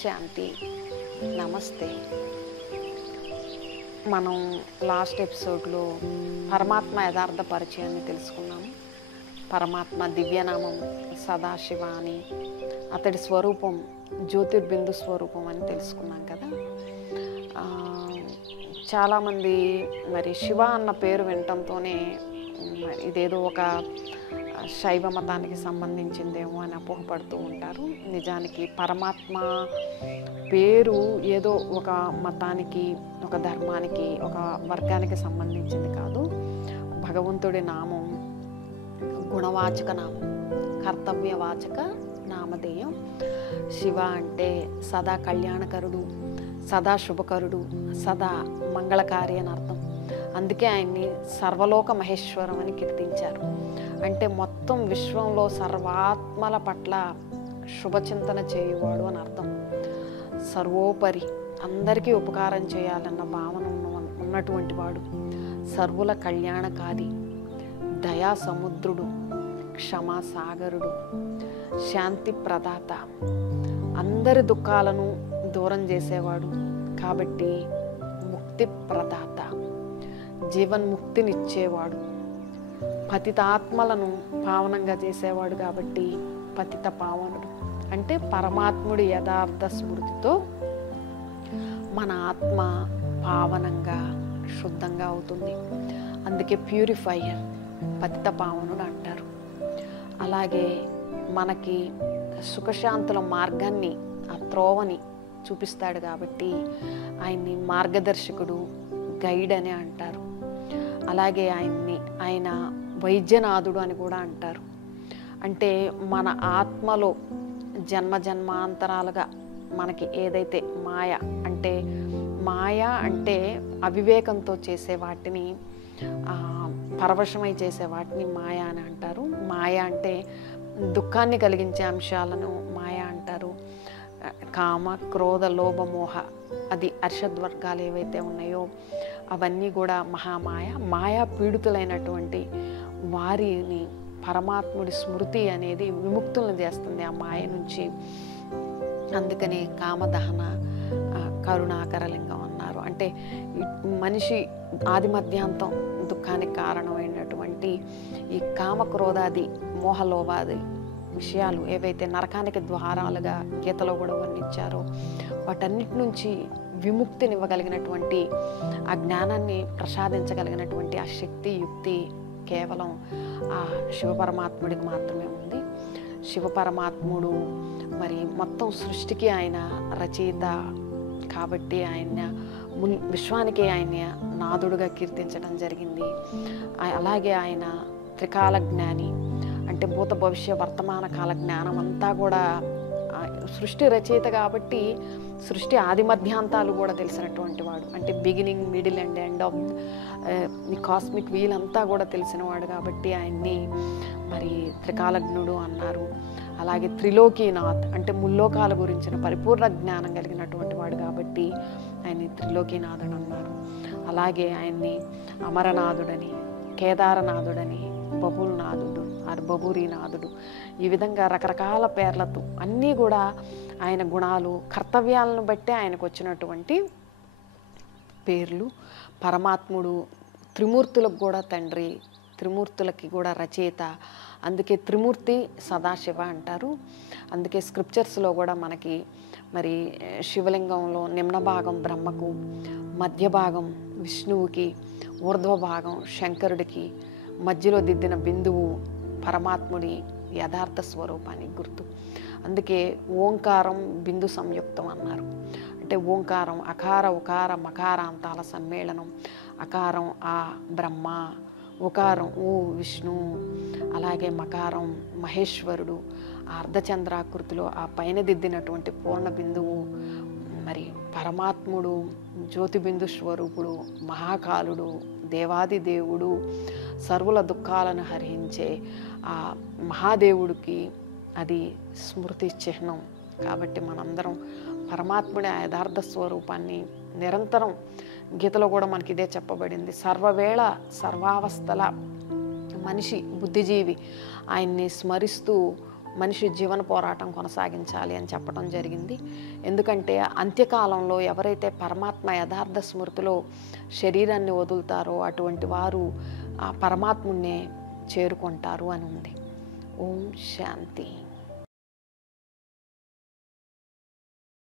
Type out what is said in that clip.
శాంతి. నమస్తే. మనం లాస్ట్ ఎపిసోడ్లో పరమాత్మ యథార్థ పరిచయాన్ని తెలుసుకున్నాము. పరమాత్మ దివ్యనామం సదాశివ అని, అతడి స్వరూపం జ్యోతిర్బిందు స్వరూపం అని తెలుసుకున్నాం కదా. చాలామంది మరి శివ అన్న పేరు వినటంతోనే ఇదేదో ఒక శైవ మతానికి సంబంధించిందేమో అని అపోహపడుతూ ఉంటారు. నిజానికి పరమాత్మ పేరు ఏదో ఒక మతానికి, ఒక ధర్మానికి, ఒక వర్గానికి సంబంధించింది కాదు. భగవంతుడి నామం గుణవాచక నామం, కర్తవ్యవాచక నామధేయం. శివ అంటే సదా కళ్యాణకరుడు, సదా శుభకరుడు, సదా మంగళకారి అని అర్థం. అందుకే ఆయన్ని సర్వలోక మహేశ్వరం అని కీర్తించారు. అంటే మొత్తం విశ్వంలో సర్వాత్మల పట్ల శుభచింతన చేయువాడు అని అర్థం. సర్వోపరి అందరికీ ఉపకారం చేయాలన్న భావన ఉన్నటువంటి వాడు, సర్వుల కళ్యాణకారి, దయా సముద్రుడు, క్షమా సాగరుడు, శాంతి ప్రదాత, అందరి దుఃఖాలను దూరం చేసేవాడు కాబట్టి ముక్తి ప్రదాత, జీవన్ముక్తినిచ్చేవాడు, పతితాత్మలను పావనంగా చేసేవాడు కాబట్టి పతిత పావనుడు. అంటే పరమాత్ముడి యథార్థ స్మృతితో మన ఆత్మ పావనంగా శుద్ధంగా అవుతుంది. అందుకే ప్యూరిఫైయర్, పతిత పావనుడు అంటారు. అలాగే మనకి సుఖశాంతుల మార్గాన్ని, ఆ త్రోవని చూపిస్తాడు కాబట్టి ఆయన్ని మార్గదర్శకుడు, గైడ్ అని అంటారు. అలాగే ఆయన వైద్యనాథుడు అని కూడా అంటారు. అంటే మన ఆత్మలో జన్మ జన్మాంతరాలుగా మనకి ఏదైతే మాయ అంటే అవివేకంతో చేసే వాటిని, పరవశమై చేసే వాటిని మాయ అని అంటారు. మాయ అంటే దుఃఖాన్ని కలిగించే అంశాలను మాయ అంటారు. కామ, క్రోధ, లోభ, మోహ, అది అర్షద్వర్గాలు ఏవైతే ఉన్నాయో అవన్నీ కూడా మహామాయ. మాయా పీడితులైనటువంటి వారిని పరమాత్ముడి స్మృతి అనేది విముక్తులను చేస్తుంది ఆ మాయ నుంచి. అందుకని కామదహన కరుణాకరలింగం అన్నారు. అంటే మనిషి ఆది మధ్యాంతం దుఃఖానికి కారణమైనటువంటి ఈ కామక్రోధాది మోహలోభాది విషయాలు ఏవైతే నరకానికి ద్వారాలుగా గీతలో కూడా వర్ణించారో వాటన్నిటి నుంచి విముక్తినివ్వగలిగినటువంటి, ఆ జ్ఞానాన్ని ప్రసాదించగలిగినటువంటి ఆ శక్తి, యుక్తి కేవలం ఆ శివపరమాత్ముడికి మాత్రమే ఉంది. శివపరమాత్ముడు మరి మొత్తం సృష్టికి ఆయన రచయిత కాబట్టి విశ్వానికి ఆయన నాదుడుగా కీర్తించడం జరిగింది. అలాగే ఆయన త్రికాల జ్ఞాని, అంటే భూత భవిష్య వర్తమాన కాల జ్ఞానం అంతా కూడా సృష్టి రచయిత కాబట్టి సృష్టి ఆది మధ్యాంతాలు కూడా తెలిసినటువంటి వాడు. అంటే beginning, middle and end of the cosmic wheel అంతా కూడా తెలిసినవాడు కాబట్టి ఆయన్ని మరి త్రికాలజ్ఞుడు అన్నారు. అలాగే త్రిలోకీనాథ్ అంటే ముల్లోకాల గురించిన పరిపూర్ణ జ్ఞానం కలిగినటువంటి వాడు కాబట్టి ఆయన్ని త్రిలోకీనాథుడు అన్నారు. అలాగే ఆయన్ని అమరనాథుడని, కేదారనాథుడని, బబుల్నాథుడు, బబూరీనాథుడు, ఈ విధంగా రకరకాల పేర్లతో అన్నీ కూడా ఆయన గుణాలు, కర్తవ్యాలను బట్టే ఆయనకు వచ్చినటువంటి పేర్లు. పరమాత్ముడు త్రిమూర్తులకు కూడా తండ్రి, త్రిమూర్తులకి కూడా రచయిత. అందుకే త్రిమూర్తి సదాశివ అంటారు. అందుకే స్క్రిప్చర్స్లో కూడా మనకి మరి శివలింగంలో నిమ్న భాగం బ్రహ్మకు, మధ్య భాగం విష్ణువుకి, ఊర్ధ్వ భాగం శంకరుడికి, మధ్యలో దిద్దిన బిందువు పరమాత్ముడి యథార్థ స్వరూపానికి గుర్తు. అందుకే ఓంకారం బిందు సంయుక్తం అన్నారు. అంటే ఓంకారం అకార, ఉకార, మకారాంతాల సమ్మేళనం. అకారం ఆ బ్రహ్మ, ఉకారం ఊ విష్ణు, అలాగే మకారం మహేశ్వరుడు, ఆ అర్ధచంద్రాకృతిలో ఆ పైన దిద్దినటువంటి పూర్ణ బిందువు మరి పరమాత్ముడు, జ్యోతిబిందు స్వరూపుడు, మహాకాలుడు, దేవాది దేవుడు, సర్వుల దుఃఖాలను హరించే ఆ మహాదేవుడికి అది స్మృతి చిహ్నం. కాబట్టి మనందరం పరమాత్ముడి యథార్థ స్వరూపాన్ని నిరంతరం, గీతలో కూడా మనకి ఇదే చెప్పబడింది, సర్వవేళ సర్వావస్థల మనిషి బుద్ధిజీవి ఆయన్ని స్మరిస్తూ మనిషి జీవన పోరాటం కొనసాగించాలి అని చెప్పడం జరిగింది. ఎందుకంటే అంత్యకాలంలో ఎవరైతే పరమాత్మ యథార్థ స్మృతిలో శరీరాన్ని వదులుతారో అటువంటి వారు ఆ పరమాత్మున్నే చేరుకుంటారు అని ఉంది. ఓం శాంతి.